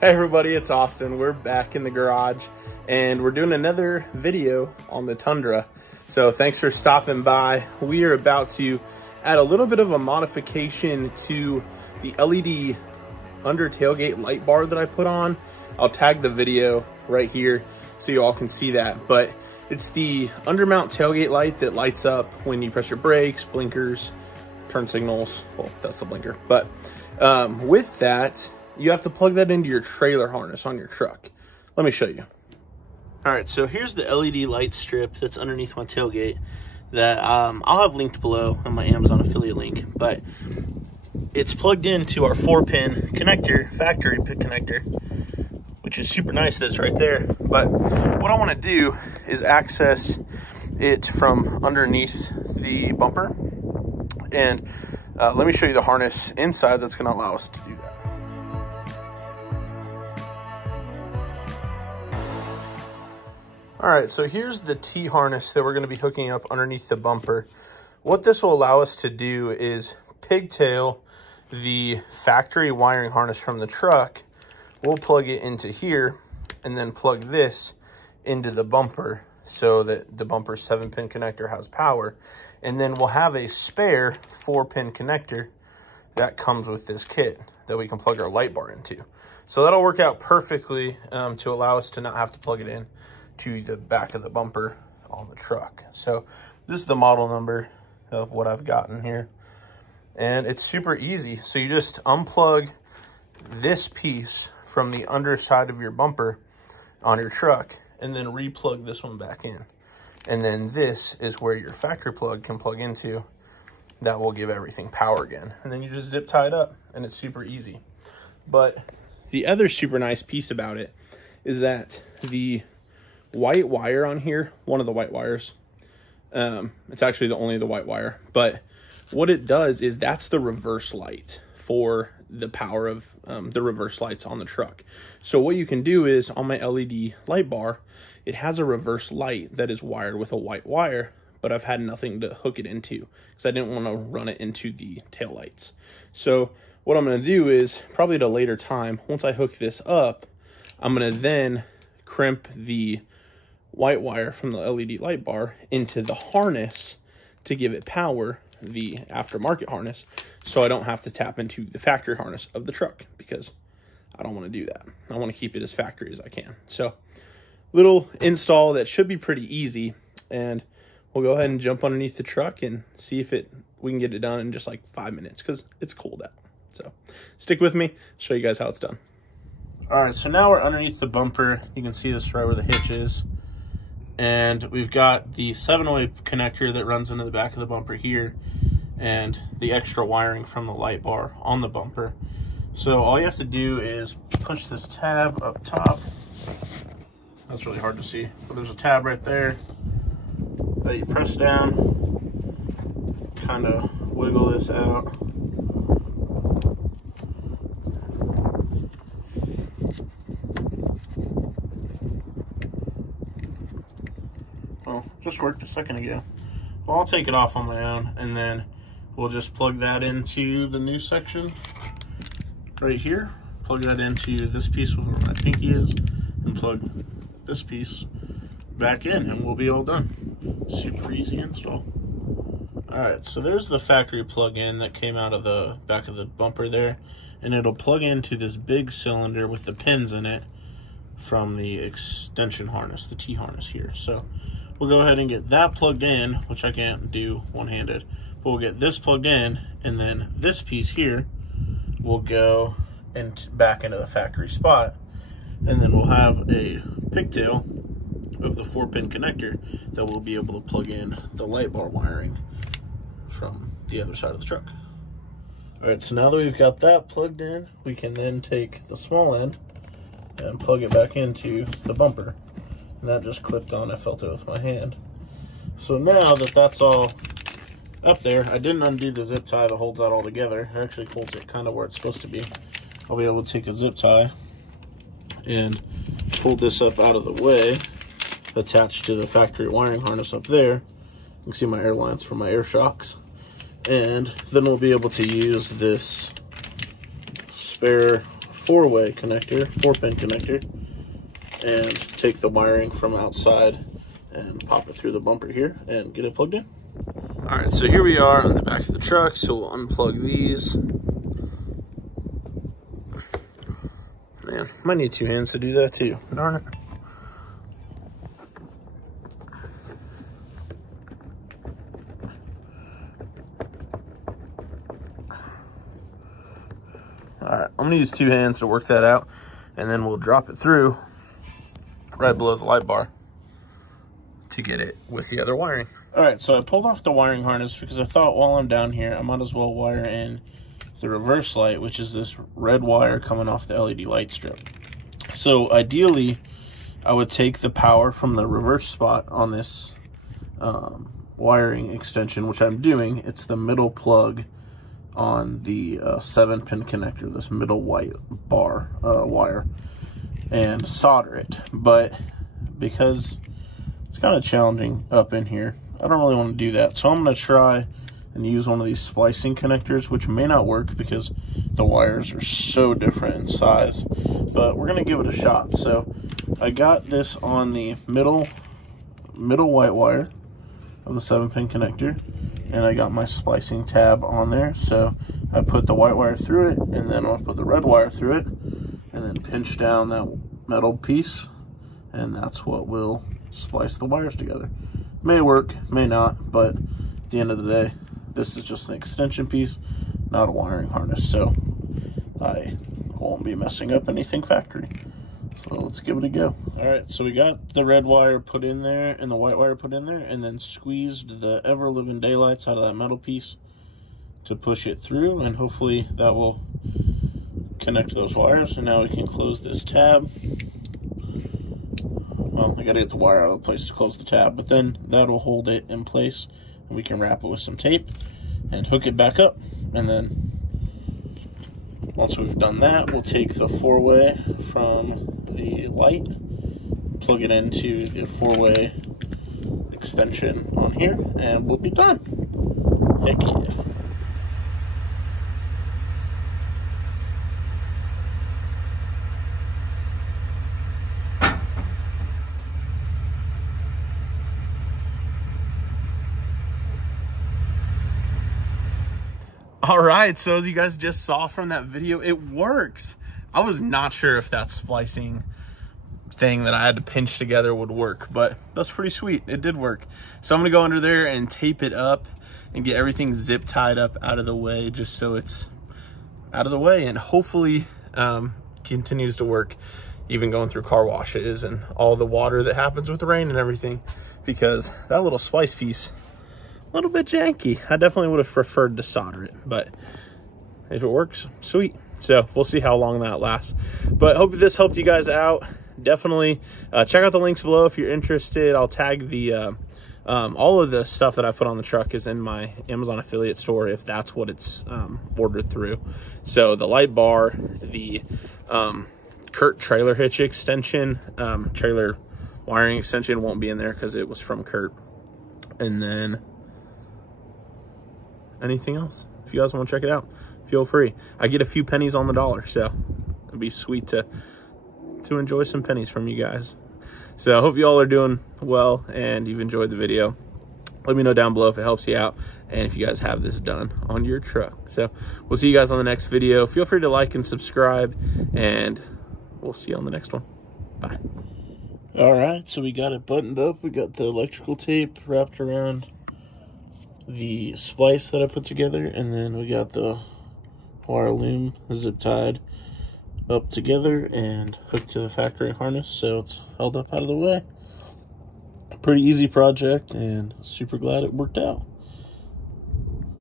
Hey everybody, it's Austin. We're back in the garage and we're doing another video on the Tundra. So thanks for stopping by. We are about to add a little bit of a modification to the LED under tailgate light bar that I put on. I'll tag the video right here so you all can see that. But it's the undermount tailgate light that lights up when you press your brakes, blinkers, turn signals. Well, that's the blinker. But with that, you have to plug that into your trailer harness on your truck. Let me show you. All right, so here's the LED light strip that's underneath my tailgate that I'll have linked below on my Amazon affiliate link, but it's plugged into our 4-pin connector, factory pin connector, which is super nice that it's right there. But what I want to do is access it from underneath the bumper. And let me show you the harness inside that's going to allow us to do that. All right, so here's the T-harness that we're going to be hooking up underneath the bumper. What this will allow us to do is pigtail the factory wiring harness from the truck. We'll plug it into here and then plug this into the bumper so that the bumper's 7-pin connector has power. And then we'll have a spare 4-pin connector that comes with this kit that we can plug our light bar into. So that'll work out perfectly to allow us to not have to plug it in to the back of the bumper on the truck. So this is the model number of what I've gotten here. And it's super easy. So you just unplug this piece from the underside of your bumper on your truck and then re-plug this one back in. And then this is where your factory plug can plug into. That will give everything power again. And then you just zip tie it up and it's super easy. But the other super nice piece about it is that the white wire on here, one of the white wires, it's actually the white wire, but what it does is that's the reverse light for the power of the reverse lights on the truck. So what you can do is on my LED light bar, it has a reverse light that is wired with a white wire, but I've had nothing to hook it into because I didn't want to run it into the tail lights. So what I'm going to do is probably at a later time, once I hook this up, I'm going to then crimp the white wire from the LED light bar into the harness to give it power, the aftermarket harness, so I don't have to tap into the factory harness of the truck because I don't want to do that. I want to keep it as factory as I can. So little install that should be pretty easy, and we'll go ahead and jump underneath the truck and see if we can get it done in just like 5 minutes because it's cold out. So stick with me, show you guys how it's done. All right, so now we're underneath the bumper. You can see this right where the hitch is. And we've got the 7-way connector that runs into the back of the bumper here and the extra wiring from the light bar on the bumper. So all you have to do is push this tab up top. That's really hard to see, but there's a tab right there that you press down, kind of wiggle this out. Well, just worked a second ago. Well, I'll take it off on my own and then we'll just plug that into the new section right here. Plug that into this piece where my pinky is and plug this piece back in and we'll be all done. Super easy install. All right, so there's the factory plug-in that came out of the back of the bumper there, and it'll plug into this big cylinder with the pins in it from the extension harness, the T-harness here. So we'll go ahead and get that plugged in, which I can't do one-handed, but we'll get this plugged in, and then this piece here will go back into the factory spot, and then we'll have a pigtail of the 4-pin connector that we'll be able to plug in the light bar wiring from the other side of the truck. All right, so now that we've got that plugged in, we can then take the small end and plug it back into the bumper. And that just clipped on. I felt it with my hand. So now that that's all up there, I didn't undo the zip tie that holds that all together. It actually holds it kind of where it's supposed to be. I'll be able to take a zip tie and pull this up out of the way, attached to the factory wiring harness up there. You can see my air lines from my air shocks. And then we'll be able to use this spare 4-way connector, 4-pin connector, and take the wiring from outside and pop it through the bumper here and get it plugged in. All right, so here we are on the back of the truck, so we'll unplug these. Man, might need 2 hands to do that too, darn it. All right, I'm gonna use 2 hands to work that out, and then we'll drop it through right below the light bar to get it with the other wiring. All right, so I pulled off the wiring harness because I thought while I'm down here, I might as well wire in the reverse light, which is this red wire coming off the LED light strip. So ideally, I would take the power from the reverse spot on this wiring extension, which I'm doing. It's the middle plug on the 7-pin connector, this middle white bar wire, and solder it. But because it's kind of challenging up in here, I don't really want to do that. So I'm going to try and use one of these splicing connectors, which may not work because the wires are so different in size, but we're going to give it a shot. So I got this on the middle white wire of the 7-pin connector, and I got my splicing tab on there. So I put the white wire through it, and then I'll put the red wire through it, and then pinch down that metal piece, and that's what will splice the wires together. May work, may not, but at the end of the day, this is just an extension piece, not a wiring harness, so I won't be messing up anything factory. So let's give it a go. All right, so we got the red wire put in there and the white wire put in there, and then squeezed the ever-living daylights out of that metal piece to push it through, and hopefully that will connect those wires. And now we can close this tab. Well, I gotta get the wire out of the place to close the tab, but then that'll hold it in place, and we can wrap it with some tape and hook it back up. And then once we've done that, we'll take the 4-way from the light, plug it into the 4-way extension on here, and we'll be done. Heck yeah. All right, so as you guys just saw from that video, it works. I was not sure if that splicing thing that I had to pinch together would work, but that's pretty sweet. It did work. So I'm gonna go under there and tape it up and get everything zip tied up out of the way, just so it's out of the way, and hopefully continues to work even going through car washes and all the water that happens with the rain and everything, because that little splice piece, a little bit janky. I definitely would have preferred to solder it, but if it works, sweet. So we'll see how long that lasts. But hope this helped you guys out. Definitely check out the links below if you're interested. I'll tag the all of the stuff that I put on the truck is in my Amazon affiliate store if that's what it's ordered through. So the light bar, the Kurt trailer hitch extension, trailer wiring extension won't be in there because it was from Kurt. And then anything else, if you guys want to check it out, feel free. I get a few pennies on the dollar, so it'd be sweet to enjoy some pennies from you guys. So I hope you all are doing well and you've enjoyed the video. Let me know down below if it helps you out and if you guys have this done on your truck. So we'll see you guys on the next video. Feel free to like and subscribe, and we'll see you on the next one. Bye. All right, so we got it buttoned up. We got the electrical tape wrapped around the splice that I put together, and then we got the wire loom zip tied up together and hooked to the factory harness, so it's held up out of the way. Pretty easy project, and super glad it worked out.